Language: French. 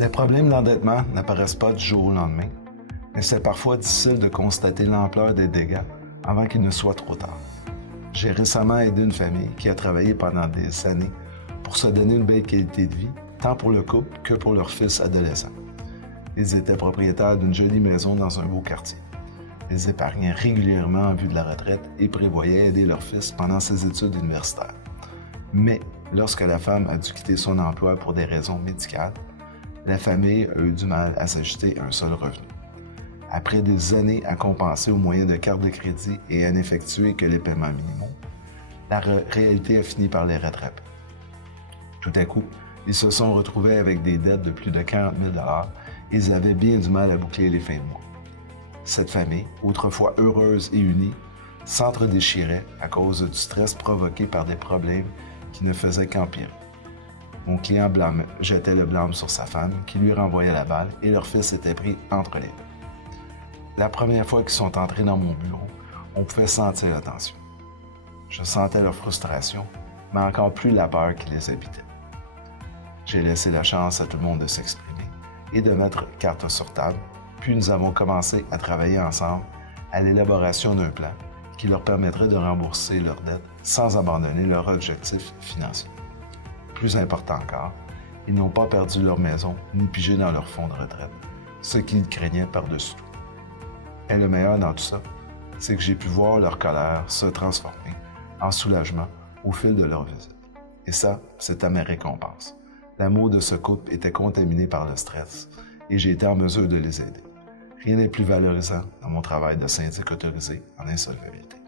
Les problèmes d'endettement n'apparaissent pas du jour au lendemain, mais c'est parfois difficile de constater l'ampleur des dégâts avant qu'il ne soit trop tard. J'ai récemment aidé une famille qui a travaillé pendant des années pour se donner une belle qualité de vie, tant pour le couple que pour leur fils adolescent. Ils étaient propriétaires d'une jolie maison dans un beau quartier. Ils épargnaient régulièrement en vue de la retraite et prévoyaient aider leur fils pendant ses études universitaires. Mais lorsque la femme a dû quitter son emploi pour des raisons médicales, la famille a eu du mal à s'ajuster à un seul revenu. Après des années à compenser au moyen de cartes de crédit et à n'effectuer que les paiements minimaux, la réalité a fini par les rattraper. Tout à coup, ils se sont retrouvés avec des dettes de plus de 40 000 et ils avaient bien du mal à boucler les fins de mois. Cette famille, autrefois heureuse et unie, s'entre-déchirait à cause du stress provoqué par des problèmes qui ne faisaient qu'empirer. Mon client jetait le blâme sur sa femme, qui lui renvoyait la balle, et leur fils était pris entre les deux. La première fois qu'ils sont entrés dans mon bureau, on pouvait sentir la tension. Je sentais leur frustration, mais encore plus la peur qui les habitait. J'ai laissé la chance à tout le monde de s'exprimer et de mettre carte sur table, puis nous avons commencé à travailler ensemble à l'élaboration d'un plan qui leur permettrait de rembourser leurs dettes sans abandonner leur objectif financier. Plus important encore, ils n'ont pas perdu leur maison ni pigé dans leur fonds de retraite, ce qu'ils craignaient par-dessus tout. Et le meilleur dans tout ça, c'est que j'ai pu voir leur colère se transformer en soulagement au fil de leur visite. Et ça, c'est à mes récompenses. L'amour de ce couple était contaminé par le stress et j'ai été en mesure de les aider. Rien n'est plus valorisant dans mon travail de syndic autorisé en insolvabilité.